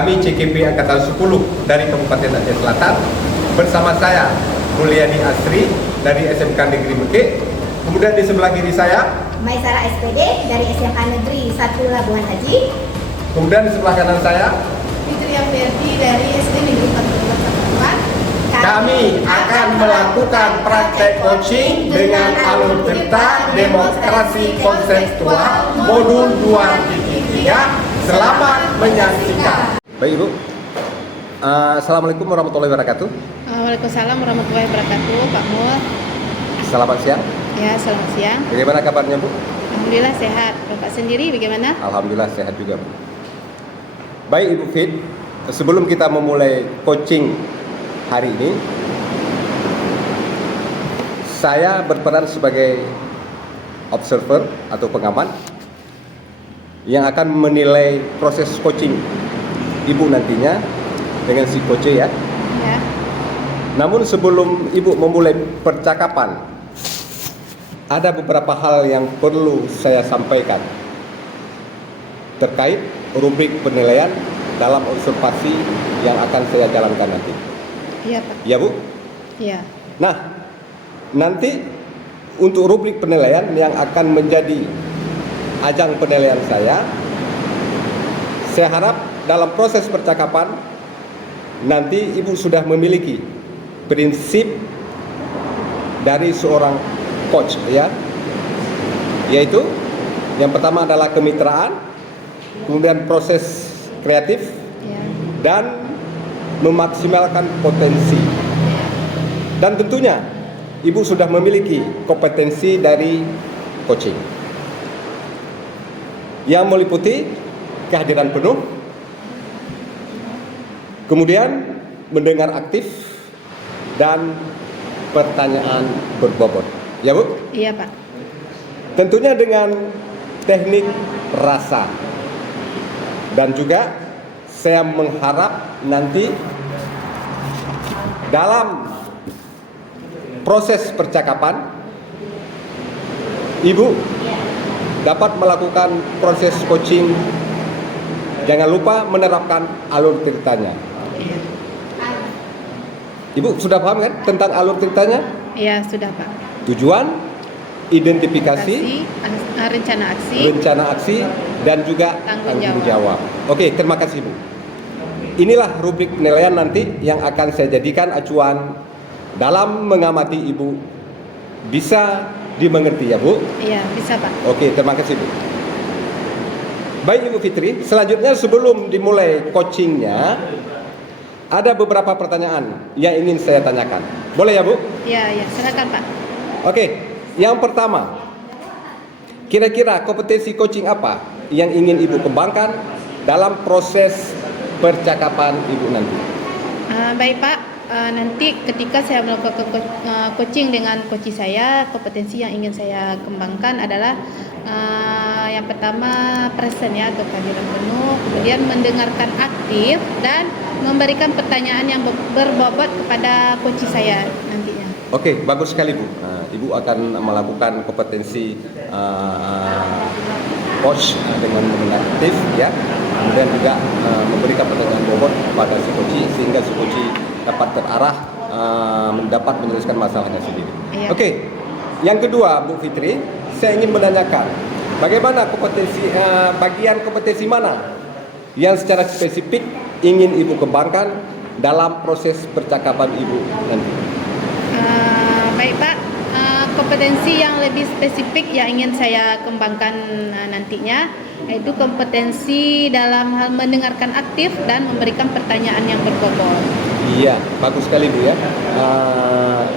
Kami CKP Angkatan 10 dari Kabupaten Aceh Selatan bersama saya Mulyani Asri dari SMK Negeri Mekek. Kemudian di sebelah kiri saya Maisara SPD dari SMK Negeri 1 Labuhan Haji. Kemudian di sebelah kanan saya Fitri Afiati dari SD Negeri 14 Satuan. kami akan melakukan praktek coaching dengan alur cerita demonstrasi konseptual modul 2.3. Selamat menyaksikan. Baik Ibu, Assalamualaikum warahmatullahi wabarakatuh. Waalaikumsalam warahmatullahi wabarakatuh, Pak Mul. Selamat siang. Ya, selamat siang. Bagaimana kabarnya Bu? Alhamdulillah sehat. Bapak sendiri bagaimana? Alhamdulillah sehat juga Bu. Baik Ibu Fit, sebelum kita memulai coaching hari ini, saya berperan sebagai observer atau pengamat yang akan menilai proses coaching Ibu nantinya dengan si coach ya. Ya. Namun sebelum Ibu memulai percakapan, ada beberapa hal yang perlu saya sampaikan terkait rubrik penilaian dalam observasi yang akan saya jalankan nanti. Iya, Pak. Ya Bu? Iya. Nah, nanti untuk rubrik penilaian yang akan menjadi ajang penilaian saya harap dalam proses percakapan nanti Ibu sudah memiliki prinsip dari seorang coach ya, yaitu yang pertama adalah kemitraan, kemudian proses kreatif, Ya. dan memaksimalkan potensi. Dan tentunya Ibu sudah memiliki kompetensi dari coaching yang meliputi kehadiran penuh, kemudian mendengar aktif, dan pertanyaan berbobot. Ya Bu? Iya, Pak. Tentunya dengan teknik rasa. Dan juga saya mengharap nanti dalam proses percakapan Ibu dapat melakukan proses coaching. Jangan lupa menerapkan alur ceritanya. Ibu sudah paham kan tentang alur ceritanya? Iya, sudah, Pak. Tujuan, identifikasi, Rencana aksi. rencana aksi, dan juga Tanggung tanggung jawab. Oke, terima kasih Bu. Inilah rubrik penilaian nanti yang akan saya jadikan acuan dalam mengamati Ibu. Bisa dimengerti ya Bu? Iya, bisa, Pak. Oke, terima kasih Bu. Baik Ibu Fitri, selanjutnya sebelum dimulai coachingnya, ada beberapa pertanyaan yang ingin saya tanyakan. Boleh ya Bu? Iya, iya, silakan, Pak. Oke, yang pertama, kira-kira kompetensi coaching apa yang ingin Ibu kembangkan dalam proses percakapan Ibu nanti? Baik, Pak. Nanti ketika saya melakukan coaching dengan coach saya, kompetensi yang ingin saya kembangkan adalah yang pertama present ya, atau kehadiran penuh, kemudian mendengarkan aktif dan memberikan pertanyaan yang berbobot kepada coach saya nantinya. Oke, bagus sekali Bu. Ibu akan melakukan kompetensi coach dengan mendengar aktif ya, kemudian juga memberikan pertanyaan bobot kepada si coach sehingga si coach dapat terarah mendapat menyelesaikan masalahnya sendiri. Iya. Oke, yang kedua Bu Fitri, saya ingin menanyakan bagaimana bagian kompetensi mana yang secara spesifik ingin Ibu kembangkan dalam proses percakapan Ibu nanti? Baik, Pak. Kompetensi yang lebih spesifik yang ingin saya kembangkan nantinya yaitu kompetensi dalam hal mendengarkan aktif dan memberikan pertanyaan yang berbobot. Iya, bagus sekali Bu ya.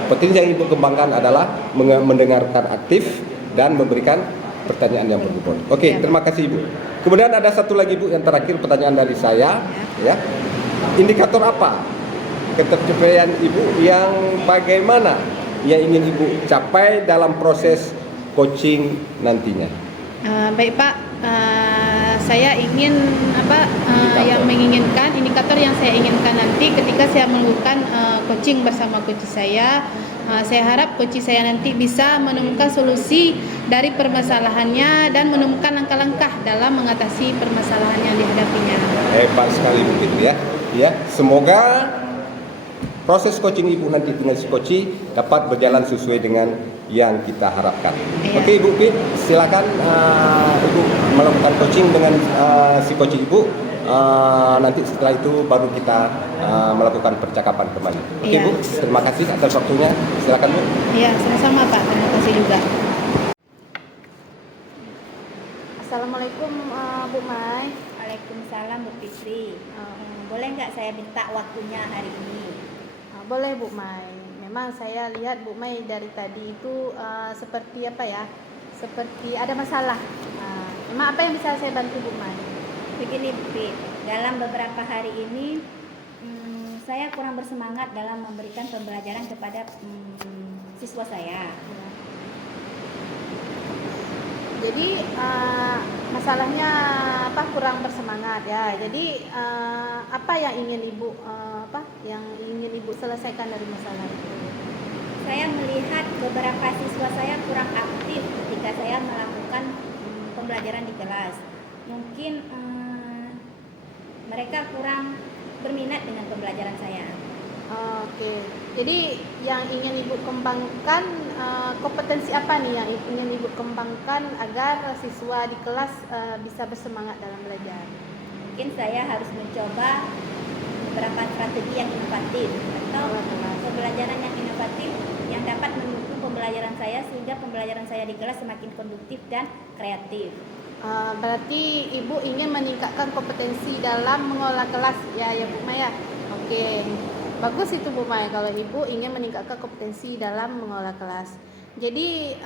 Potensi yang Ibu kembangkan adalah mendengarkan aktif dan memberikan pertanyaan yang berbobot. Oke, Ya. terima kasih Ibu. Kemudian ada satu lagi Bu, yang terakhir pertanyaan dari saya ya. Indikator apa ketercapaian Ibu yang bagaimana yang ingin Ibu capai dalam proses coaching nantinya? Baik, Pak. Saya ingin Indikator. indikator yang saya inginkan nanti ketika saya melakukan coaching bersama coach saya, Saya harap coach saya nanti bisa menemukan solusi dari permasalahannya dan menemukan langkah-langkah dalam mengatasi permasalahan yang dihadapinya. Hebat sekali begitu ya. Ya, semoga proses coaching ibu nanti dengan si coach dapat berjalan sesuai dengan yang kita harapkan. Iya. Oke Ibu Pit, silakan Ibu melakukan coaching dengan si coach Ibu. Nanti setelah itu baru kita melakukan percakapan kembali. Oke Iya. Bu, terima kasih atas waktunya. Silakan Bu. Iya, sama-sama Pak. Terima kasih juga. Assalamualaikum Bu Mai. Waalaikumsalam Bu Fitri. Boleh nggak saya minta waktunya hari ini? Boleh Bu Mai. Memang saya lihat Bu Mai dari tadi itu seperti apa ya? Seperti ada masalah. Memang apa yang bisa saya bantu Bu Mai? Begini Bu Fit, dalam beberapa hari ini saya kurang bersemangat dalam memberikan pembelajaran kepada siswa saya. Jadi masalahnya apa kurang bersemangat ya. Jadi apa yang ingin Ibu selesaikan dari masalah itu? Saya melihat beberapa siswa saya kurang aktif ketika saya melakukan pembelajaran di kelas. Mungkin mereka kurang berminat dengan pembelajaran saya. Oke. Jadi yang ingin Ibu kembangkan kompetensi apa nih yang ingin Ibu kembangkan agar siswa di kelas bisa bersemangat dalam belajar? Mungkin saya harus mencoba beberapa strategi yang inovatif atau pembelajaran yang inovatif yang dapat mendukung pembelajaran saya sehingga pembelajaran saya di kelas semakin konduktif dan kreatif. Berarti Ibu ingin meningkatkan kompetensi dalam mengolah kelas ya Bu Maya. Oke. Bagus itu Bu Maya kalau Ibu ingin meningkatkan kompetensi dalam mengolah kelas. Jadi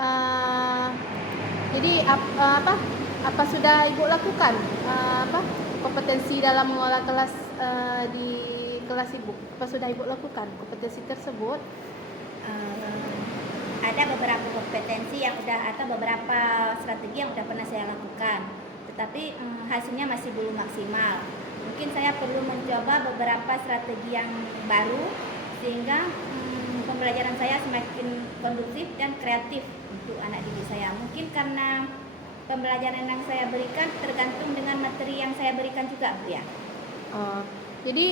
apa sudah Ibu lakukan kompetensi dalam mengolah kelas di kelas Ibu? Apa sudah Ibu lakukan kompetensi tersebut? Ada beberapa kompetensi yang atau beberapa strategi yang sudah pernah saya lakukan, tetapi hasilnya masih belum maksimal. Mungkin saya perlu mencoba beberapa strategi yang baru sehingga pembelajaran saya semakin kondusif dan kreatif untuk anak didik saya. Mungkin karena pembelajaran yang saya berikan tergantung dengan materi yang saya berikan juga, Bu ya. Jadi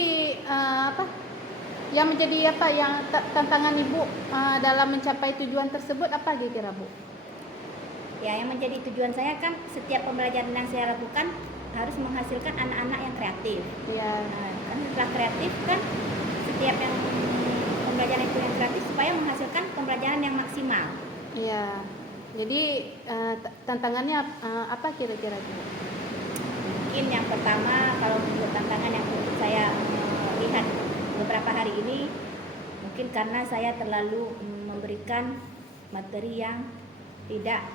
yang menjadi tantangan Ibu dalam mencapai tujuan tersebut apa kira-kira Bu? Ya, yang menjadi tujuan saya kan setiap pembelajaran yang saya lakukan harus menghasilkan anak-anak yang kreatif. Ya. Kan setelah kreatif kan setiap yang pembelajaran itu yang kreatif supaya menghasilkan pembelajaran yang maksimal. Iya. Jadi tantangannya apa kira-kira Bu? Mungkin yang pertama kalau menurut tantangan yang saya lihat beberapa hari ini mungkin karena saya terlalu memberikan materi yang tidak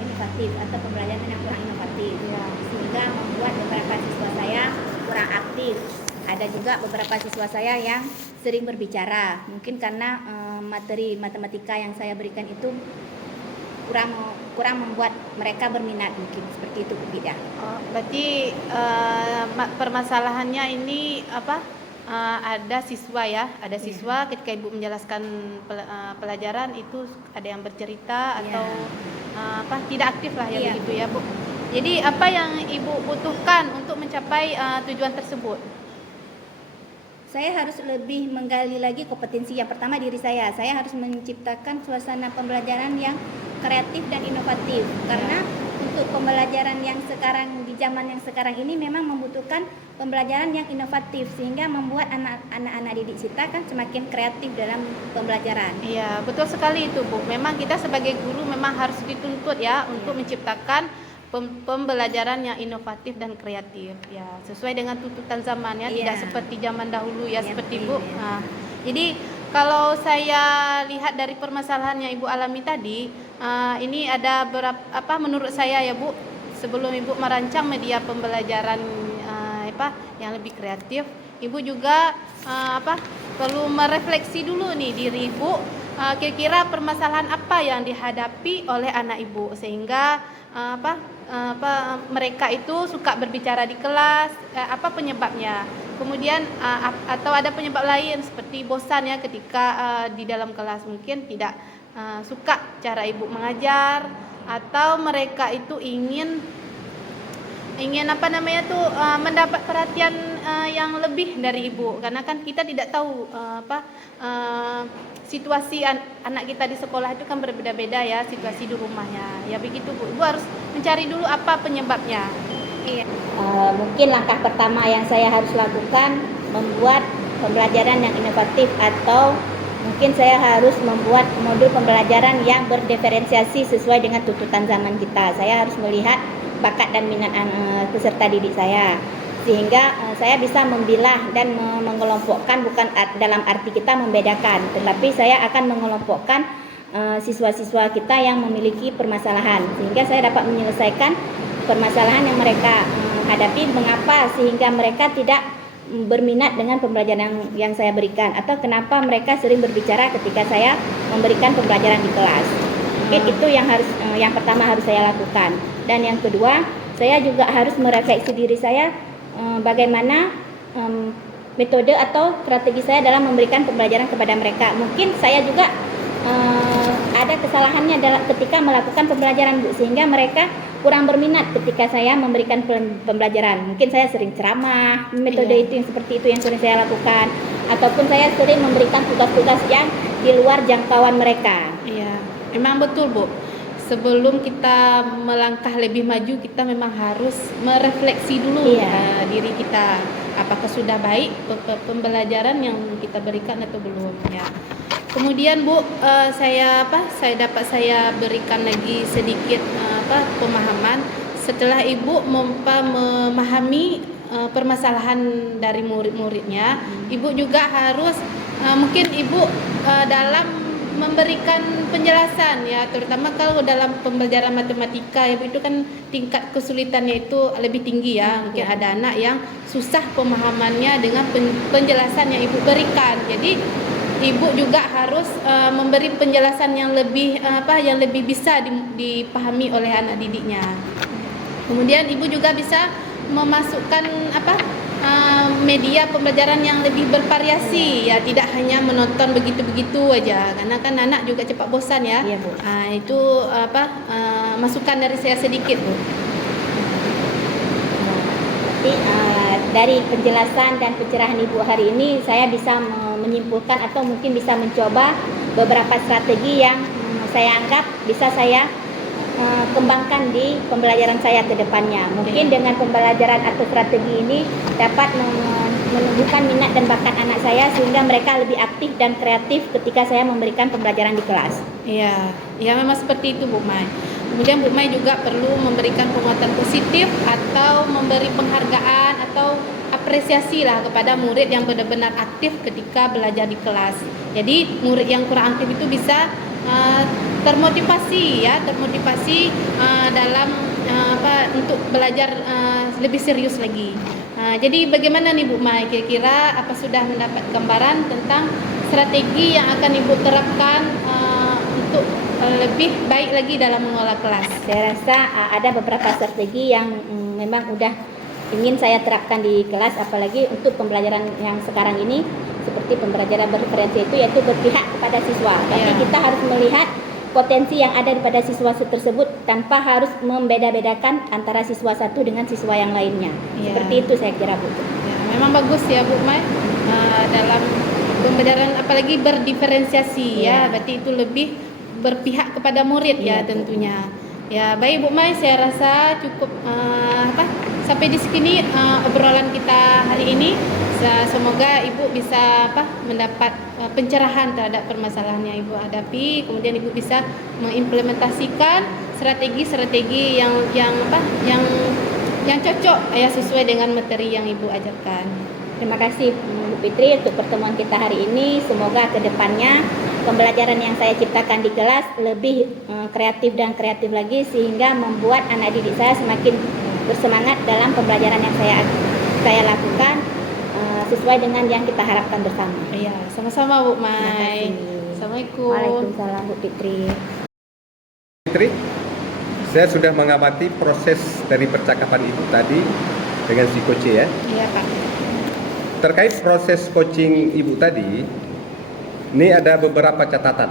inovatif atau pembelajaran yang kurang inovatif Ya. sehingga membuat beberapa siswa saya kurang aktif. Ada juga beberapa siswa saya yang sering berbicara mungkin karena materi matematika yang saya berikan itu kurang membuat mereka berminat, mungkin seperti itu Bu Bida. Berarti permasalahannya ini ada siswa ya, ada siswa ketika Ibu menjelaskan pelajaran itu ada yang bercerita atau tidak aktif lah ya begitu ya Bu. Jadi apa yang Ibu butuhkan untuk mencapai tujuan tersebut? Saya harus lebih menggali lagi kompetensi yang pertama diri saya. Saya harus menciptakan suasana pembelajaran yang kreatif dan inovatif karena untuk pembelajaran yang sekarang di zaman yang sekarang ini memang membutuhkan pembelajaran yang inovatif sehingga membuat anak-anak didik kita kan semakin kreatif dalam pembelajaran. Iya, betul sekali itu Bu. Memang kita sebagai guru memang harus dituntut ya untuk menciptakan pembelajaran yang inovatif dan kreatif ya, sesuai dengan tuntutan zaman ya, tidak seperti zaman dahulu ya, seperti Bu. Nah, jadi kalau saya lihat dari permasalahan yang Ibu alami tadi, ini ada menurut saya ya Bu, sebelum Ibu merancang media pembelajaran yang lebih kreatif, Ibu juga perlu merefleksi dulu nih diri Ibu, kira-kira permasalahan apa yang dihadapi oleh anak Ibu sehingga mereka itu suka berbicara di kelas, apa penyebabnya. Kemudian atau ada penyebab lain seperti bosan ya ketika di dalam kelas, mungkin tidak suka cara ibu mengajar, atau mereka itu ingin apa namanya tuh mendapat perhatian yang lebih dari ibu, karena kan kita tidak tahu situasi anak kita di sekolah itu kan berbeda-beda ya, situasi di rumahnya ya, begitu Bu. Ibu harus mencari dulu apa penyebabnya. Iya. Mungkin langkah pertama yang saya harus lakukan membuat pembelajaran yang inovatif, atau mungkin saya harus membuat modul pembelajaran yang berdiferensiasi sesuai dengan tuntutan zaman kita. Saya harus melihat bakat dan minat peserta didik saya, sehingga saya bisa memilah dan mengelompokkan, bukan dalam arti kita membedakan, tetapi saya akan mengelompokkan siswa-siswa kita yang memiliki permasalahan, sehingga saya dapat menyelesaikan permasalahan yang mereka hadapi, mengapa sehingga mereka tidak berminat dengan pembelajaran yang saya berikan, atau kenapa mereka sering berbicara ketika saya memberikan pembelajaran di kelas. Mungkin itu yang pertama harus saya lakukan. Dan yang kedua, saya juga harus merefleksi diri saya bagaimana metode atau strategi saya dalam memberikan pembelajaran kepada mereka. Mungkin saya juga ada kesalahannya ketika melakukan pembelajaran, Bu, sehingga mereka kurang berminat ketika saya memberikan pembelajaran. Mungkin saya sering ceramah, metode itu yang seperti itu yang sering saya lakukan, ataupun saya sering memberikan tugas-tugas yang di luar jangkauan mereka. Iya, memang betul Bu. Sebelum kita melangkah lebih maju, kita memang harus merefleksi dulu diri kita, apakah sudah baik pembelajaran yang kita berikan atau belum ya. Kemudian Bu, saya berikan lagi sedikit pemahaman. Setelah Ibu memahami permasalahan dari murid-muridnya, Ibu juga harus mungkin Ibu dalam memberikan penjelasan ya, terutama kalau dalam pembelajaran matematika ya, itu kan tingkat kesulitannya itu lebih tinggi ya. Mungkin ada anak yang susah pemahamannya dengan penjelasan yang Ibu berikan. Jadi Ibu juga harus memberi penjelasan yang lebih yang lebih bisa dipahami oleh anak didiknya. Kemudian Ibu juga bisa memasukkan media pembelajaran yang lebih bervariasi ya, tidak hanya menonton begitu-begitu aja, karena kan anak juga cepat bosan ya. Iya, Bu. Itu masukan dari saya sedikit, Bu. Jadi dari penjelasan dan pencerahan Ibu hari ini, saya bisa menyimpulkan atau mungkin bisa mencoba beberapa strategi yang saya anggap bisa saya kembangkan di pembelajaran saya ke depannya. Mungkin dengan pembelajaran atau strategi ini dapat menumbuhkan minat dan bakat anak saya, sehingga mereka lebih aktif dan kreatif ketika saya memberikan pembelajaran di kelas. Iya, ya memang seperti itu Bu Mai. Kemudian Bu Mai juga perlu memberikan penguatan positif atau memberi penghargaan atau apresiasi lah kepada murid yang benar-benar aktif ketika belajar di kelas. Jadi murid yang kurang aktif itu bisa termotivasi dalam untuk belajar lebih serius lagi. Jadi bagaimana nih Bu Mai, kira-kira apa sudah mendapat gambaran tentang strategi yang akan Ibu terapkan untuk lebih baik lagi dalam mengelola kelas? Saya rasa ada beberapa strategi yang memang udah ingin saya terapkan di kelas, apalagi untuk pembelajaran yang sekarang ini, seperti pembelajaran berreferensi itu, yaitu berpihak kepada siswa. Tapi kita harus melihat potensi yang ada pada siswa tersebut tanpa harus membeda-bedakan antara siswa satu dengan siswa yang lainnya. Seperti itu saya kira, Bu. Ya, memang bagus ya Bu Mai, dalam pembelajaran apalagi berdiferensiasi ya, berarti itu lebih berpihak kepada murid ya tentunya. Ya, baik Bu Mai, saya rasa cukup sampai di sini obrolan kita hari ini. Semoga Ibu bisa mendapat pencerahan terhadap permasalahan yang Ibu hadapi. Kemudian Ibu bisa mengimplementasikan strategi-strategi yang cocok ya, sesuai dengan materi yang Ibu ajarkan. Terima kasih Bu Fitri untuk pertemuan kita hari ini. Semoga ke depannya pembelajaran yang saya ciptakan di kelas lebih kreatif dan kreatif lagi, sehingga membuat anak didik saya semakin bersemangat dalam pembelajaran yang saya lakukan, sesuai dengan yang kita harapkan bersama. Iya, sama-sama Bu Mai. Assalamualaikum. Waalaikumsalam Bu Fitri. Fitri, saya sudah mengamati proses dari percakapan Ibu tadi dengan si Koci ya. Iya Pak. terkait proses coaching Ibu tadi, ini ada beberapa catatan.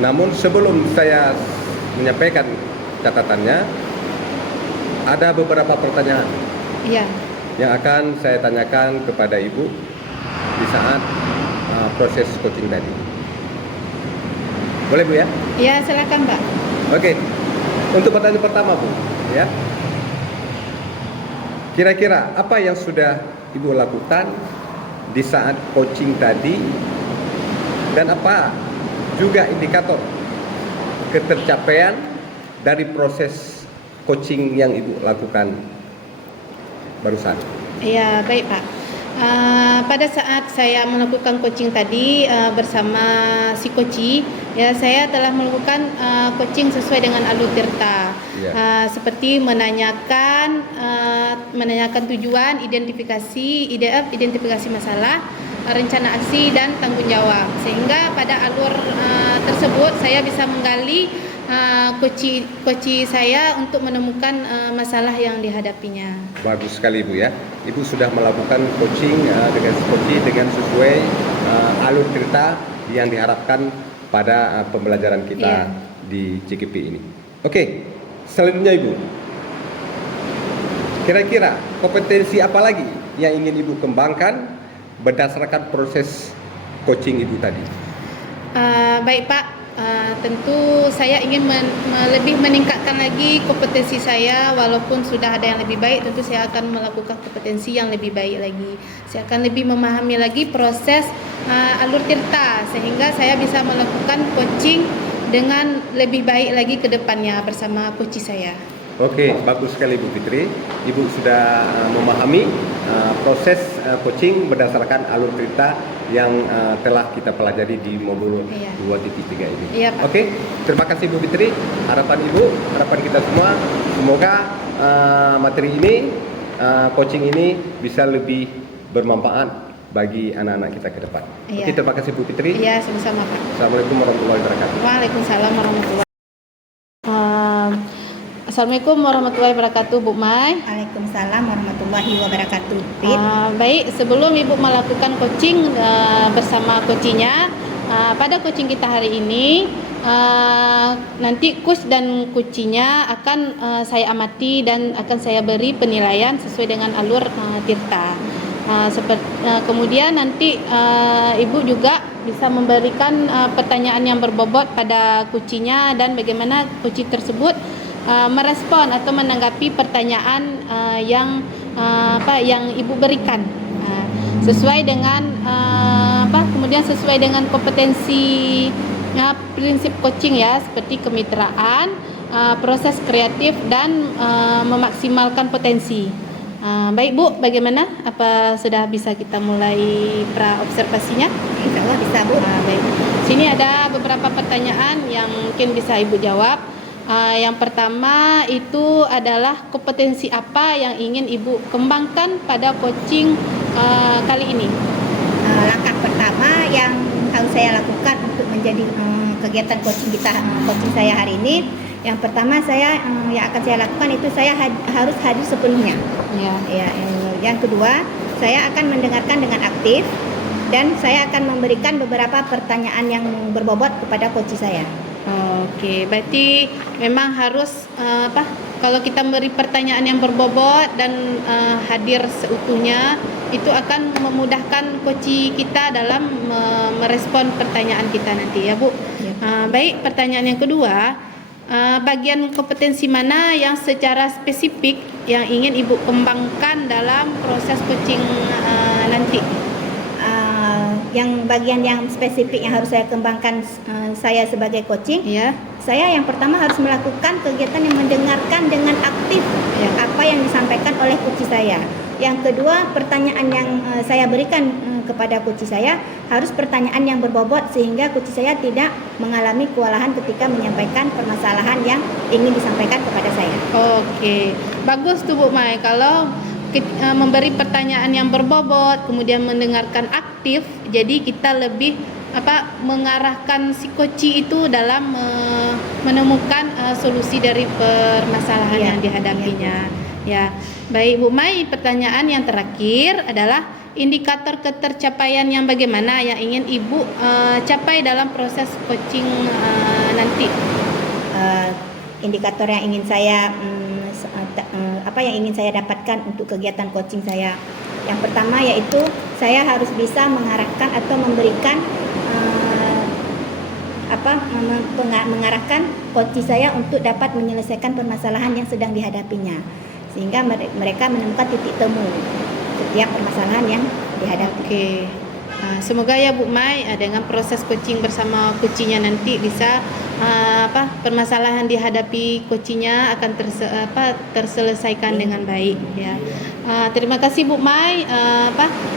Namun sebelum saya menyampaikan catatannya, ada beberapa pertanyaan Iya. yang akan saya tanyakan kepada Ibu di saat proses coaching tadi. Boleh Bu ya? Ya, silakan Pak. Oke. Untuk pertanyaan pertama Bu, ya. Kira-kira apa yang sudah Ibu lakukan di saat coaching tadi dan apa juga indikator ketercapaian dari proses coaching yang Ibu lakukan barusan? Ya, baik Pak. Pada saat saya melakukan coaching tadi bersama si coach, ya saya telah melakukan coaching sesuai dengan alur tirta. Ya. Seperti menanyakan tujuan, identifikasi masalah, rencana aksi dan tanggung jawab. Sehingga pada alur tersebut saya bisa menggali coach saya untuk menemukan masalah yang dihadapinya. Bagus sekali Bu ya. Ibu sudah melakukan coaching dengan sesuai alur cerita yang diharapkan pada pembelajaran kita di CKP ini. Oke, selanjutnya Ibu. Kira-kira kompetensi apa lagi yang ingin Ibu kembangkan berdasarkan proses coaching Ibu tadi? Baik Pak, tentu saya ingin lebih meningkatkan lagi kompetensi saya. Walaupun sudah ada yang lebih baik, tentu saya akan melakukan kompetensi yang lebih baik lagi. Saya akan lebih memahami lagi proses alur tirta sehingga saya bisa melakukan coaching dengan lebih baik lagi ke depannya bersama coach saya. Oke, bagus sekali Bu Fitri. Ibu sudah memahami proses coaching berdasarkan alur cerita yang telah kita pelajari di modul 2.3 ini. Iya, Pak. Oke, terima kasih Bu Fitri. Harapan Ibu, harapan kita semua, semoga materi ini, coaching ini bisa lebih bermanfaat bagi anak-anak kita ke depan. Iya. Oke, terima kasih Bu Fitri. Iya, sama-sama Pak. Assalamualaikum warahmatullahi wabarakatuh. Waalaikumsalam warahmatullahi wabarakatuh. Assalamualaikum warahmatullahi wabarakatuh, Bu Mai. Waalaikumsalam warahmatullahi wabarakatuh. Baik, sebelum Ibu melakukan coaching bersama coachnya, pada coaching kita hari ini, nanti coach dan coachnya akan saya amati dan akan saya beri penilaian sesuai dengan alur tirta. Kemudian nanti Ibu juga bisa memberikan pertanyaan yang berbobot pada coachnya dan bagaimana coach tersebut merespon atau menanggapi pertanyaan yang Ibu berikan sesuai dengan kemudian sesuai dengan kompetensi prinsip coaching ya, seperti kemitraan, proses kreatif dan memaksimalkan potensi. Baik Bu, bagaimana? Apa sudah bisa kita mulai pra-observasinya? Insya Allah bisa Bu. Baik. Sini ada beberapa pertanyaan yang mungkin bisa Ibu jawab. Yang pertama itu adalah kompetensi apa yang ingin Ibu kembangkan pada coaching kali ini? Langkah pertama yang harus saya lakukan untuk menjadi kegiatan coaching saya hari ini, yang pertama yang akan saya lakukan itu saya harus hadir sepenuhnya. Ya, yang kedua saya akan mendengarkan dengan aktif dan saya akan memberikan beberapa pertanyaan yang berbobot kepada coach saya. Oke, berarti memang harus kalau kita beri pertanyaan yang berbobot dan hadir seutuhnya, itu akan memudahkan coach kita dalam merespon pertanyaan kita nanti ya Bu. Ya. Baik, pertanyaan yang kedua, bagian kompetensi mana yang secara spesifik yang ingin Ibu kembangkan dalam proses coaching nanti? Yang bagian yang spesifik yang harus saya kembangkan saya sebagai coaching, saya yang pertama harus melakukan kegiatan yang mendengarkan dengan aktif apa yang disampaikan oleh coach saya. Yang kedua, pertanyaan yang saya berikan kepada coach saya harus pertanyaan yang berbobot sehingga coach saya tidak mengalami kewalahan ketika menyampaikan permasalahan yang ingin disampaikan kepada saya. Oke, bagus tuh Bu Mai. Kalau memberi pertanyaan yang berbobot, kemudian mendengarkan aktif, jadi kita lebih mengarahkan si coach itu dalam menemukan solusi dari permasalahan yang dihadapinya. Ya, baik Bu Mai. Pertanyaan yang terakhir adalah indikator ketercapaian yang bagaimana yang ingin Ibu capai dalam proses coaching nanti? Indikator yang ingin saya apa yang ingin saya dapatkan untuk kegiatan coaching saya. Yang pertama yaitu saya harus bisa mengarahkan atau memberikan mengarahkan coach saya untuk dapat menyelesaikan permasalahan yang sedang dihadapinya, sehingga mereka menemukan titik temu setiap permasalahan yang dihadapi. Oke. Semoga ya Bu Mai dengan proses coaching bersama coachnya nanti bisa permasalahan dihadapi coachnya akan terselesaikan dengan baik ya. Terima kasih Bu Mai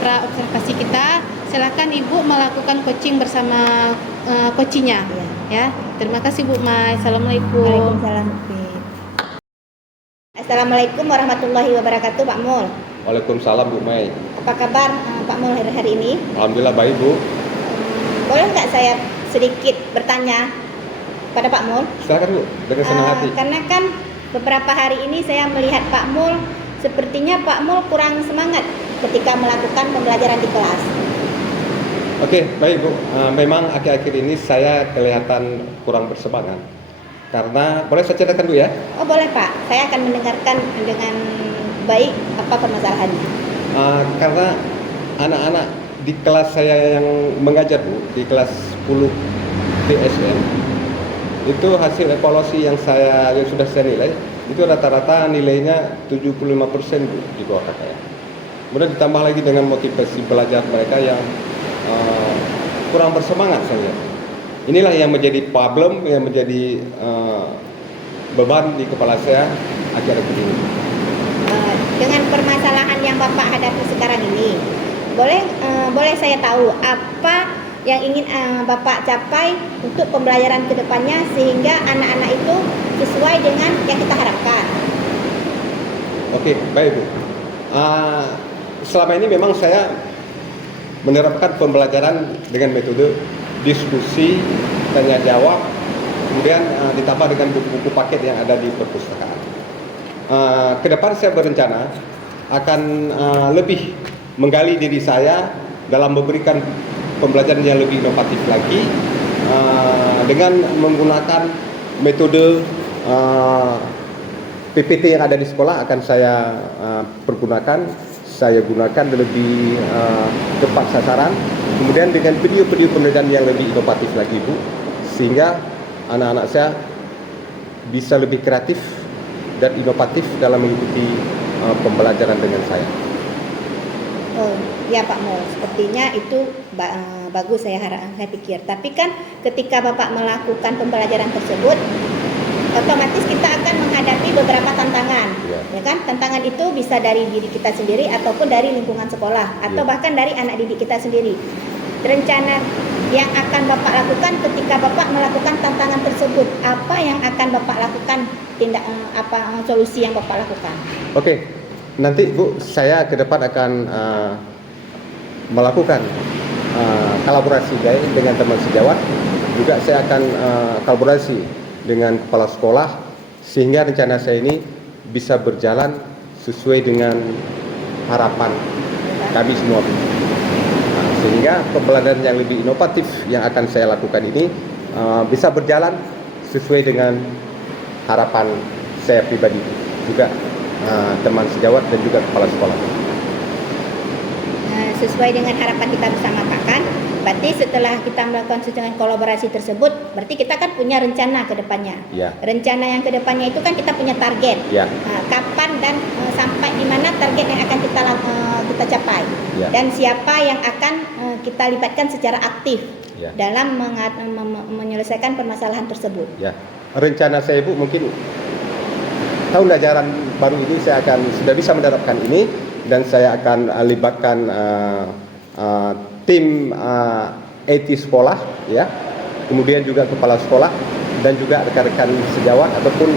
pra observasi kita. Silakan Ibu melakukan coaching bersama coachnya ya. Terima kasih Bu Mai. Assalamualaikum. Waalaikumsalam. Assalamualaikum warahmatullahi wabarakatuh, Pak Mul. Waalaikumsalam Bu Mai. Apa kabar Pak Mul hari ini? Alhamdulillah baik Bu. Boleh nggak saya sedikit bertanya pada Pak Mul? Silakan Bu, dengan senang hati. Karena kan beberapa hari ini saya melihat Pak Mul, sepertinya Pak Mul kurang semangat ketika melakukan pembelajaran di kelas. Oke, baik Bu. Memang akhir-akhir ini saya kelihatan kurang bersemangat. Karena, boleh saya ceritakan Bu ya? Oh boleh Pak, saya akan mendengarkan dengan baik apa permasalahannya. Karena anak-anak di kelas saya yang mengajar Bu, di kelas 10 DSM, itu hasil evaluasi yang sudah saya nilai, itu rata-rata nilainya 75% Bu di bawah KKN. Kemudian ditambah lagi dengan motivasi belajar mereka yang kurang bersemangat saya lihat. Inilah yang menjadi problem, yang menjadi beban di kepala saya akhir-akhir ini. Dengan permasalahan yang Bapak hadapi sekarang ini, boleh saya tahu apa yang ingin Bapak capai untuk pembelajaran kedepannya sehingga anak-anak itu sesuai dengan yang kita harapkan? Oke, baik Bu. Selama ini memang saya menerapkan pembelajaran dengan metode diskusi, tanya jawab, kemudian ditambah dengan buku-buku paket yang ada di perpustakaan. Kedepan saya berencana akan lebih menggali diri saya dalam memberikan pembelajaran yang lebih inovatif lagi dengan menggunakan metode PPT yang ada di sekolah akan saya gunakan lebih tepat sasaran, kemudian dengan video-video pembelajaran yang lebih inovatif lagi Bu, sehingga anak-anak saya bisa lebih kreatif dan inovatif dalam mengikuti pembelajaran dengan saya. Oh ya Pak Mul, sepertinya itu bagus saya pikir. Tapi kan ketika Bapak melakukan pembelajaran tersebut, otomatis kita akan menghadapi beberapa tantangan, ya kan? Tantangan itu bisa dari diri kita sendiri ataupun dari lingkungan sekolah atau bahkan dari anak didik kita sendiri. Rencana yang akan Bapak lakukan ketika Bapak melakukan tantangan tersebut, apa yang akan Bapak lakukan, solusi yang Bapak lakukan? Oke, nanti Bu, saya ke depan akan melakukan kolaborasi dengan teman sejawat, juga saya akan kolaborasi dengan kepala sekolah sehingga rencana saya ini bisa berjalan sesuai dengan harapan kami semua. Sehingga pembelajaran yang lebih inovatif yang akan saya lakukan ini bisa berjalan sesuai dengan harapan saya pribadi, juga teman sejawat dan juga kepala sekolah. Sesuai dengan harapan kita bersama Pak kan, berarti setelah kita melakukan dengan kolaborasi tersebut, berarti kita kan punya rencana ke depannya. Ya. Rencana yang ke depannya itu kan kita punya target. Ya. Kapan dan sampai di mana target yang akan kita capai. Ya. Dan siapa yang akan kita libatkan secara aktif dalam menyelesaikan permasalahan tersebut. Ya. Rencana saya Bu, mungkin tahun ajaran baru ini saya akan sudah bisa menerapkan ini, dan saya akan libatkan tim IT sekolah, ya, kemudian juga kepala sekolah dan juga rekan-rekan sejawat ataupun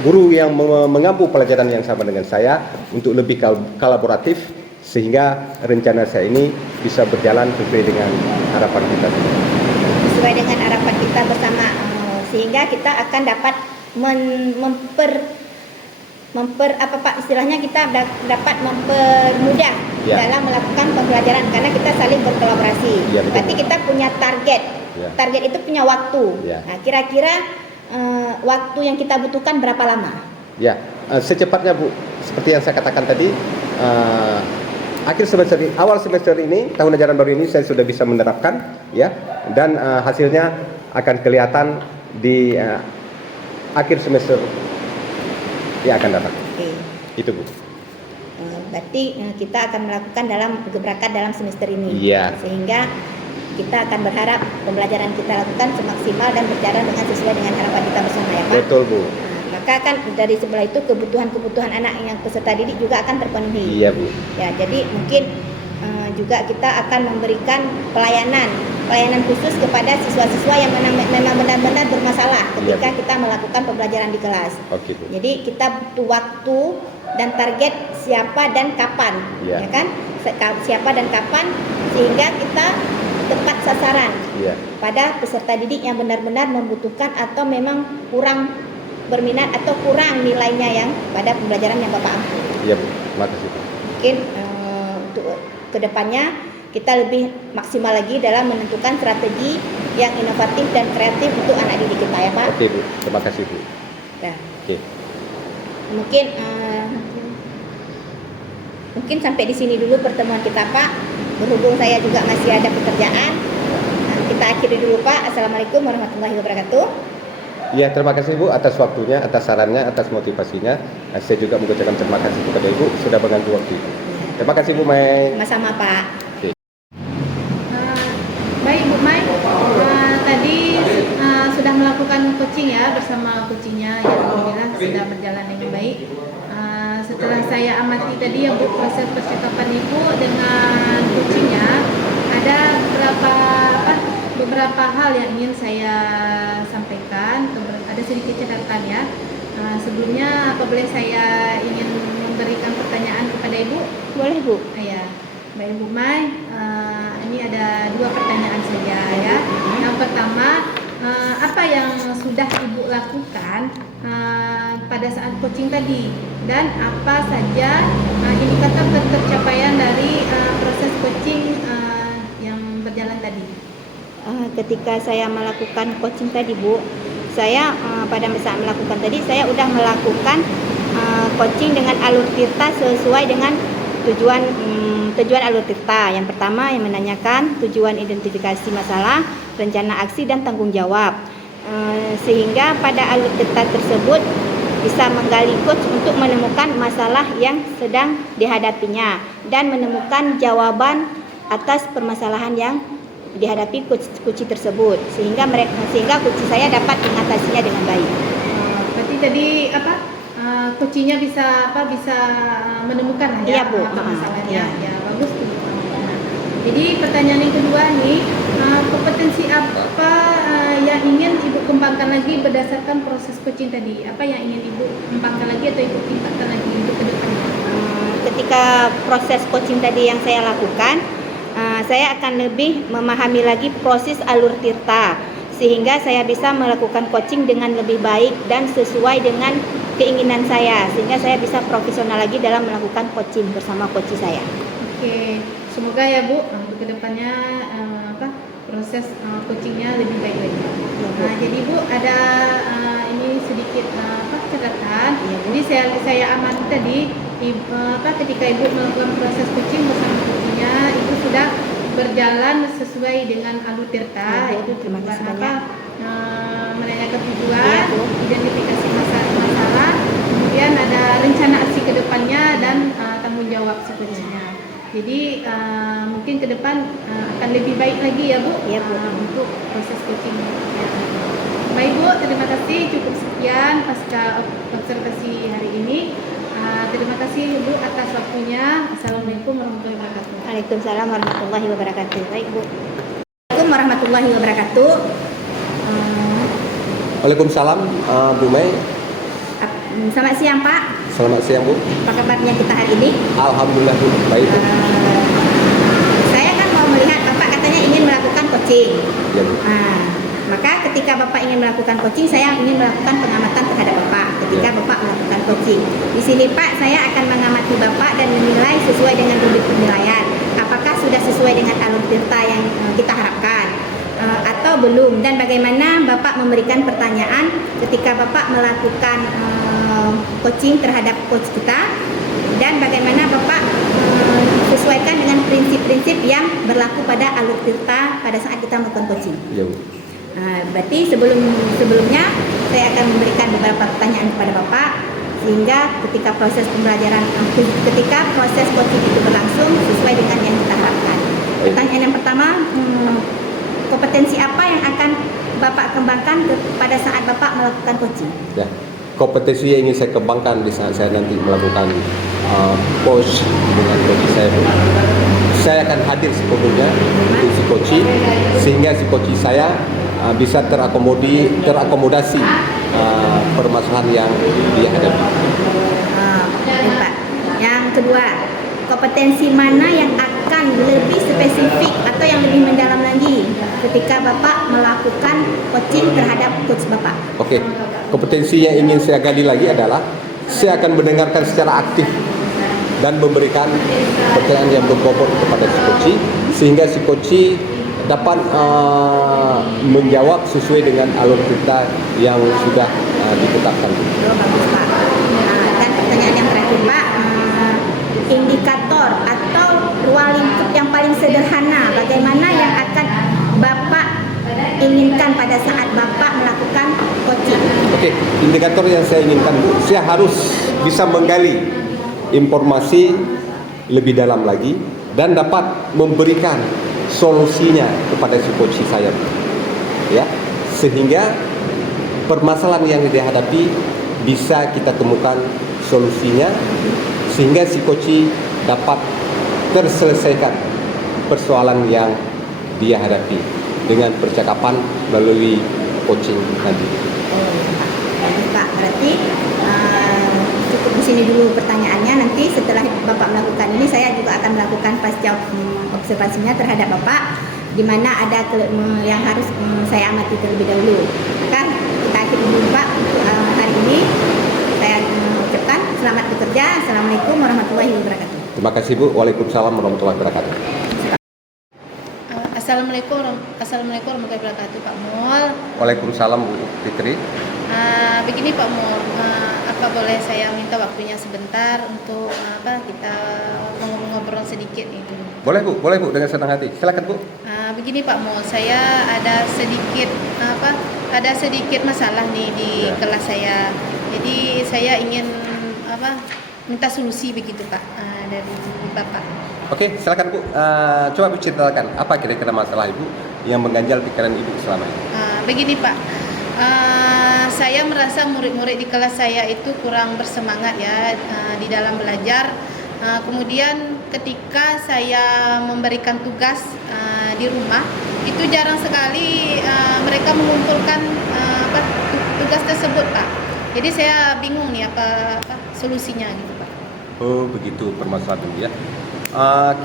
guru yang mengampu pelajaran yang sama dengan saya untuk lebih kolaboratif sehingga rencana saya ini bisa berjalan sesuai dengan harapan kita. Sesuai dengan harapan kita bersama, sehingga kita akan dapat apa Pak, istilahnya kita dapat mempermudah dalam melakukan pembelajaran karena kita saling berkolaborasi. Berarti kita punya target. Target itu punya waktu. Nah, kira-kira waktu yang kita butuhkan berapa lama? Ya, secepatnya Bu. Seperti yang saya katakan tadi, awal semester ini, tahun ajaran baru ini saya sudah bisa menerapkan, ya, dan hasilnya akan kelihatan di akhir semester yang akan datang. Oke. Itu Bu. Berarti kita akan melakukan gebrakan dalam semester ini. Iya. Sehingga kita akan berharap pembelajaran kita lakukan semaksimal dan berjalan dengan sesuai dengan harapan kita bersama ya Pak. Betul Bu. Maka kan dari sebelah itu kebutuhan anak yang peserta didik juga akan terpenuhi. Iya Bu. Ya, jadi mungkin juga kita akan memberikan pelayanan khusus kepada siswa-siswa yang memang benar-benar bermasalah ketika kita melakukan pembelajaran di kelas. Oke Bu. Jadi kita butuh waktu dan target siapa dan kapan, ya kan? Siapa dan kapan sehingga kita tepat sasaran pada peserta didik yang benar-benar membutuhkan atau memang kurang berminat atau kurang nilainya yang pada pembelajaran yang Bapak ambil. Iya Bu, terima kasih Bu. Mungkin untuk kedepannya kita lebih maksimal lagi dalam menentukan strategi yang inovatif dan kreatif untuk anak didik kita ya Pak. Oke Bu, terima kasih Bu. Nah, Oke. Mungkin sampai di sini dulu pertemuan kita Pak. Berhubung saya juga masih ada pekerjaan, kita akhiri dulu Pak. Assalamualaikum warahmatullahi wabarakatuh. Ya, terima kasih Bu atas waktunya, atas sarannya, atas motivasinya. Saya juga mengucapkan terima kasih kepada Ibu sudah mengganggu waktu Ibu. Terima kasih Bu Mai. Sama-sama Pak. Baik Bu Mai, tadi sudah melakukan coaching ya bersama coachingnya, yang alhamdulillah sudah berjalan dengan baik. Setelah saya amati tadi ya Bu, proses percakapan Ibu dengan coachingnya, ada beberapa hal yang ingin saya sampaikan. Ada sedikit catatan ya. Sebelumnya apa boleh saya ingin memberikan pertanyaan kepada Ibu? Boleh Bu. Ya, Baik Bu Mai, ini ada 2 pertanyaan saja ya. Yang pertama, apa yang sudah Ibu lakukan pada saat coaching tadi, dan apa saja indikator tercapaian dari proses coaching yang berjalan tadi? Ketika saya melakukan coaching tadi Bu, saya pada saat melakukan tadi saya sudah melakukan coaching dengan alur tirta sesuai dengan tujuan alur tirta. Yang pertama yang menanyakan tujuan identifikasi masalah, rencana aksi dan tanggung jawab. Sehingga pada alur tirta tersebut bisa menggali coach untuk menemukan masalah yang sedang dihadapinya dan menemukan jawaban atas permasalahan yang dihadapi coach tersebut, sehingga coach saya dapat mengatasinya dengan baik. Berarti tadi coachingnya bisa menemukan ya Bu masalahnya. Ya bagus tuh. Jadi pertanyaan yang kedua nih, kompetensi apa yang ingin Ibu kembangkan lagi berdasarkan proses coaching tadi? Apa yang ingin Ibu kembangkan lagi atau Ibu tingkatkan lagi untuk kedepannya? Ketika proses coaching tadi yang saya lakukan, saya akan lebih memahami lagi proses alur tirta, sehingga saya bisa melakukan coaching dengan lebih baik dan sesuai dengan keinginan saya, sehingga saya bisa profesional lagi dalam melakukan coaching bersama coach saya. Oke, semoga ya Bu untuk kedepannya proses coachingnya lebih baik lagi. Nah, jadi Bu ada ini sedikit catatan. Jadi saya amati tadi ketika Ibu melakukan proses coaching bersama coachingnya, itu sudah berjalan sesuai dengan alur tirta. Itu terima kasih banyak. Menanyakan tujuan, identifikasi masalah, kemudian ada rencana aksi ke depannya dan tanggung jawab si coachingnya. Jadi mungkin ke depan akan lebih baik lagi ya Bu, untuk proses coaching. Baik Bu, terima kasih, cukup sekian pasca observasi hari ini. Terima kasih Bu atas waktunya. Assalamualaikum warahmatullahi wabarakatuh. Waalaikumsalam warahmatullahi wabarakatuh. Baik Bu. Assalamualaikum warahmatullahi wabarakatuh. Waalaikumsalam Bu Mai. Selamat siang Pak. Selamat siang Bu. Apa kabarnya kita hari ini? Alhamdulillah Bu, baik. Saya kan mau melihat Bapak katanya ingin melakukan coaching. Ya Bu. Maka ketika Bapak ingin melakukan coaching, saya ingin melakukan pengamatan terhadap Bapak. ketika Bapak melakukan coaching. Di sini Pak, saya akan mengamati Bapak dan menilai sesuai dengan rubrik penilaian. Apakah sudah sesuai dengan alur tirta yang kita harapkan atau belum, dan bagaimana Bapak memberikan pertanyaan ketika Bapak melakukan coaching terhadap coach kita, dan bagaimana Bapak sesuaikan dengan prinsip-prinsip yang berlaku pada alur tirta pada saat kita melakukan coaching. Ya, Bu. Berarti sebelumnya saya akan memberikan beberapa pertanyaan kepada Bapak, sehingga ketika proses pembelajaran, ketika proses coaching itu berlangsung sesuai dengan yang kita harapkan. Pertanyaan yang pertama, kompetensi apa yang akan Bapak kembangkan pada saat Bapak melakukan coaching? Ya, kompetensi yang ingin saya kembangkan di saat saya nanti melakukan coach dengan coach saya. Saya akan hadir sepenuhnya untuk si coach, sehingga si coach saya bisa terakomodasi permasalahan yang dia hadapi. Pak. Yang kedua, kompetensi mana yang akan lebih spesifik atau yang lebih mendalam lagi ketika Bapak melakukan coaching terhadap coach Bapak? Oke, kompetensi yang ingin saya gali lagi adalah saya akan mendengarkan secara aktif dan memberikan pertanyaan yang berbobot kepada si coach, sehingga si coach dapat menjawab sesuai dengan alur cerita yang sudah ditetapkan. Bagus Pak. Dan pertanyaan yang terakhir Pak, indikator atau ruang lingkup yang paling sederhana bagaimana yang akan Bapak inginkan pada saat Bapak melakukan coaching? Oke, indikator yang saya inginkan, Bu, saya harus bisa menggali informasi lebih dalam lagi dan dapat memberikan solusinya kepada si coach saya, ya, sehingga permasalahan yang dihadapi bisa kita temukan solusinya, sehingga si coach dapat terselesaikan persoalan yang dia hadapi dengan percakapan melalui coaching nanti. Pak, berarti cukup di sini dulu pertanyaannya. Nanti setelah Bapak melakukan ini, saya juga akan melakukan pasca observasinya terhadap Bapak, di mana ada yang harus saya amati terlebih dahulu. Maka kita akhiri dulu Pak untuk hari ini. Saya ucapkan selamat bekerja. Assalamualaikum warahmatullahi wabarakatuh. Terima kasih, Bu. Waalaikumsalam warahmatullahi wabarakatuh. Assalamualaikum warahmatullahi wabarakatuh, Pak Mul. Waalaikumsalam, Bu Fitri. Begini Pak Mul, apa boleh saya minta waktunya sebentar untuk kita ngobrol sedikit itu? Boleh Bu, dengan senang hati. Silakan Bu. Begini Pak Mul, saya ada sedikit masalah nih di kelas saya. Jadi saya ingin minta solusi begitu Pak, dari Bapak. Oke, silakan Bu. Coba Bu ceritakan apa kira-kira masalah Ibu yang mengganjal pikiran Ibu selama ini. Begini Pak, saya merasa murid-murid di kelas saya itu kurang bersemangat ya di dalam belajar. Kemudian ketika saya memberikan tugas di rumah, itu jarang sekali mereka mengumpulkan tugas tersebut Pak. Jadi saya bingung nih apa solusinya gitu Pak. Oh begitu permasalahan Ibu ya.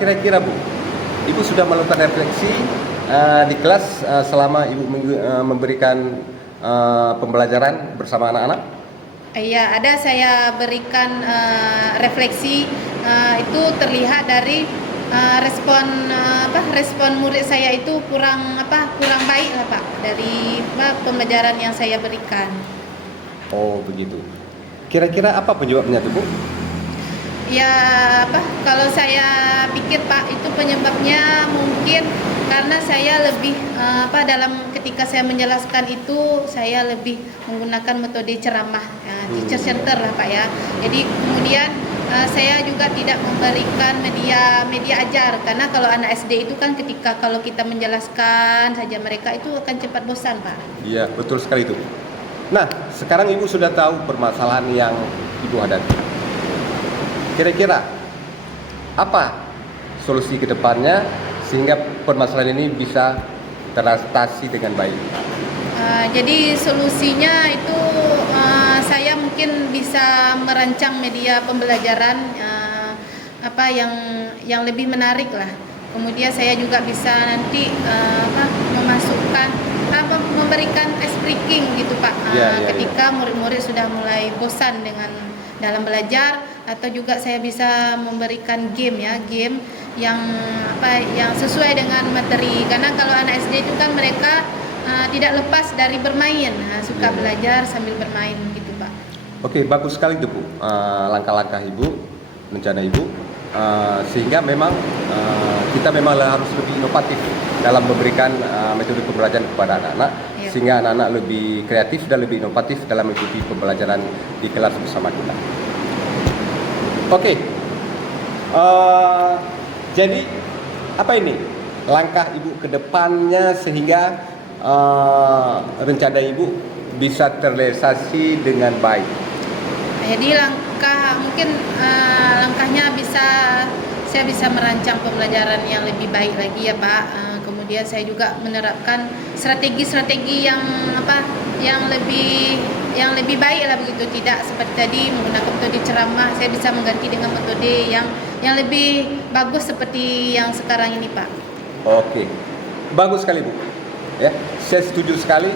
Kira-kira Bu, Ibu sudah melakukan refleksi di kelas selama Ibu memberikan pembelajaran bersama anak-anak? Iya, ada saya berikan refleksi, itu terlihat dari respon murid saya itu kurang baik lah Pak dari pembelajaran yang saya berikan. Oh begitu. Kira-kira apa penyebabnya tuh Bu? Ya kalau saya pikir Pak, itu penyebabnya mungkin karena saya lebih dalam ketika saya menjelaskan itu saya lebih menggunakan metode ceramah ya, teacher center lah Pak ya. Jadi kemudian saya juga tidak memberikan media ajar, karena kalau anak SD itu kan ketika kalau kita menjelaskan saja mereka itu akan cepat bosan Pak. Iya betul sekali itu. Nah sekarang Ibu sudah tahu permasalahan yang Ibu hadapi. Kira-kira apa solusi ke depannya sehingga permasalahan ini bisa teratasi dengan baik? Jadi solusinya itu saya mungkin bisa merancang media pembelajaran yang lebih menarik lah. Kemudian saya juga bisa nanti memasukkan memberikan ice breaking gitu Pak. Ya. Ketika murid-murid sudah mulai bosan dengan dalam belajar, atau juga saya bisa memberikan game yang yang sesuai dengan materi, karena kalau anak SD itu kan mereka tidak lepas dari bermain, suka belajar sambil bermain gitu Pak. Oke, bagus sekali itu Bu, langkah-langkah Ibu, rencana Ibu, sehingga memang kita memang harus lebih inovatif dalam memberikan metode pembelajaran kepada anak-anak, sehingga anak-anak lebih kreatif dan lebih inovatif dalam mengikuti pembelajaran di kelas bersama kita. Oke, jadi apa ini langkah Ibu ke depannya sehingga rencana Ibu bisa terrealisasi dengan baik? Jadi langkahnya saya bisa merancang pembelajaran yang lebih baik lagi ya Pak. Kemudian saya juga menerapkan strategi-strategi yang lebih baik lah begitu, tidak seperti tadi menggunakan metode ceramah. Saya bisa mengganti dengan metode yang lebih bagus seperti yang sekarang ini Pak. Oke, bagus sekali Bu. Ya, saya setuju sekali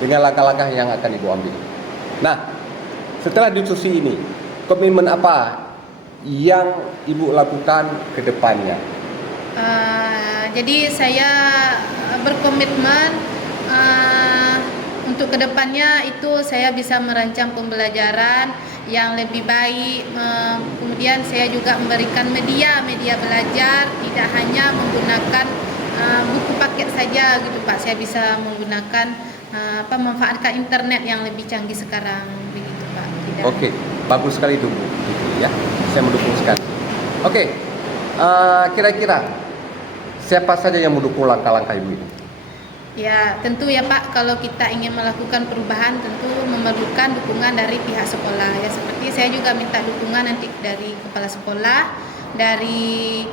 dengan langkah-langkah yang akan Ibu ambil. Nah, setelah diskusi ini, komitmen apa yang Ibu lakukan ke depannya? Jadi saya berkomitmen untuk kedepannya itu saya bisa merancang pembelajaran yang lebih baik. Kemudian saya juga memberikan media belajar, tidak hanya menggunakan buku paket saja gitu Pak. Saya bisa menggunakan memanfaatkan internet yang lebih canggih sekarang begitu Pak. Oke, bagus sekali itu Bu. Ya, saya mendukung sekali. Oke, kira-kira siapa saja yang mendukung langkah-langkah Ibu ini? Ya, tentu ya Pak, kalau kita ingin melakukan perubahan tentu memerlukan dukungan dari pihak sekolah. Ya, seperti saya juga minta dukungan nanti dari kepala sekolah, dari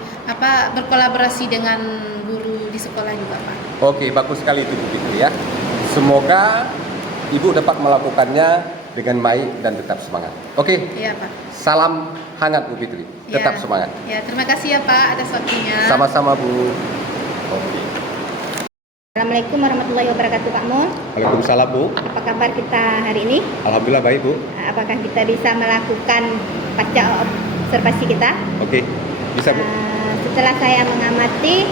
berkolaborasi dengan guru di sekolah juga Pak. Oke, bagus sekali itu Bu Fitri ya. Semoga Ibu dapat melakukannya dengan baik dan tetap semangat. Oke. Iya Pak. Salam hangat Bu Fitri. Tetap semangat. Ya, terima kasih ya Pak atas waktunya. Sama-sama Bu. Oke. Assalamualaikum warahmatullahi wabarakatuh Pak Mun. Waalaikumsalam Bu. Apa kabar kita hari ini? Alhamdulillah baik Bu. Apakah kita bisa melakukan pasca observasi kita? Oke, bisa Bu. Setelah saya mengamati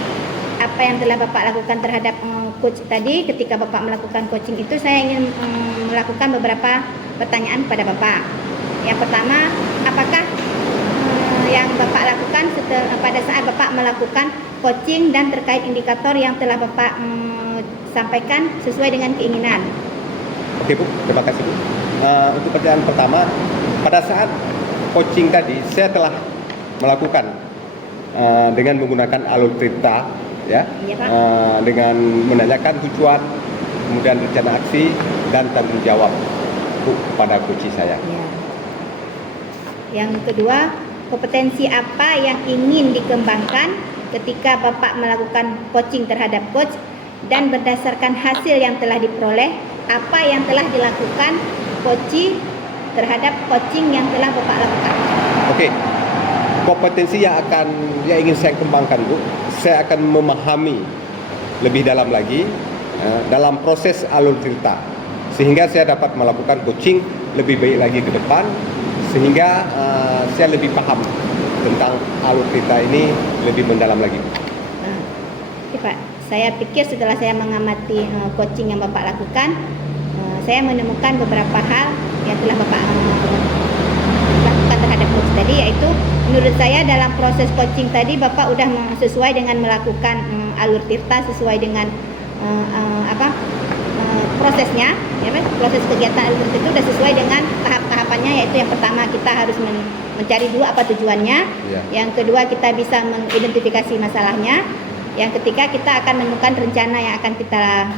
apa yang telah Bapak lakukan terhadap coach tadi, ketika Bapak melakukan coaching itu, saya ingin melakukan beberapa pertanyaan pada Bapak. Yang pertama, apakah yang Bapak lakukan pada saat Bapak melakukan coaching dan terkait indikator yang telah Bapak sampaikan sesuai dengan keinginan? Oke Bu, terima kasih Bu. Untuk pertanyaan pertama, pada saat coaching tadi saya telah melakukan dengan menggunakan alur cerita, ya, Iya, Pak. dengan menanyakan tujuan, kemudian rencana aksi dan tanggung jawab Bu pada coach saya. Ya. Yang kedua, kompetensi apa yang ingin dikembangkan ketika Bapak melakukan coaching terhadap coach, dan berdasarkan hasil yang telah diperoleh, apa yang telah dilakukan coach terhadap coaching yang telah Bapak lakukan? Oke, kompetensi yang ingin saya kembangkan Bu, saya akan memahami lebih dalam lagi dalam proses alur cerita, sehingga saya dapat melakukan coaching lebih baik lagi ke depan, sehingga saya lebih paham tentang alur cerita ini lebih mendalam lagi. Oke Pak, saya pikir setelah saya mengamati coaching yang Bapak lakukan, saya menemukan beberapa hal yang telah Bapak lakukan terhadap coach tadi, yaitu menurut saya dalam proses coaching tadi Bapak udah sesuai dengan melakukan alur tirta, sesuai dengan prosesnya, ya, proses kegiatan alur tirta itu sudah sesuai dengan tahap-tahapannya, yaitu yang pertama kita harus mencari dulu apa tujuannya, yang kedua kita bisa mengidentifikasi masalahnya, yang ketiga kita akan menemukan rencana yang akan kita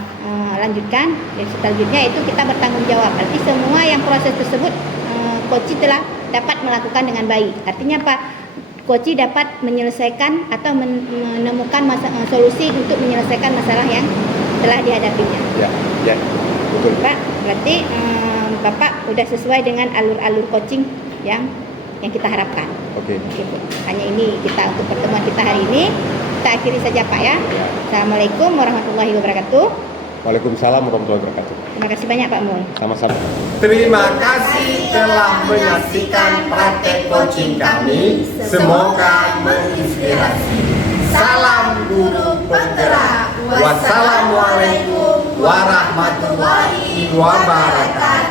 lanjutkan, dan selanjutnya itu kita bertanggung jawab. Arti semua yang proses tersebut coach telah dapat melakukan dengan baik. Artinya Pak, coach dapat menyelesaikan atau menemukan solusi untuk menyelesaikan masalah yang telah dihadapinya. Ya, betul Pak. Berarti Bapak sudah sesuai dengan alur-alur coaching yang kita harapkan. Oke. Hanya ini kita untuk pertemuan kita hari ini. Kita akhiri saja Pak ya. Assalamualaikum warahmatullahi wabarakatuh. Waalaikumsalam warahmatullahi wabarakatuh. Terima kasih banyak Pak Mul. Sama-sama. Terima kasih telah menyaksikan praktek coaching kami. Semoga menginspirasi. Salam guru penggerak. Wassalamualaikum warahmatullahi wabarakatuh.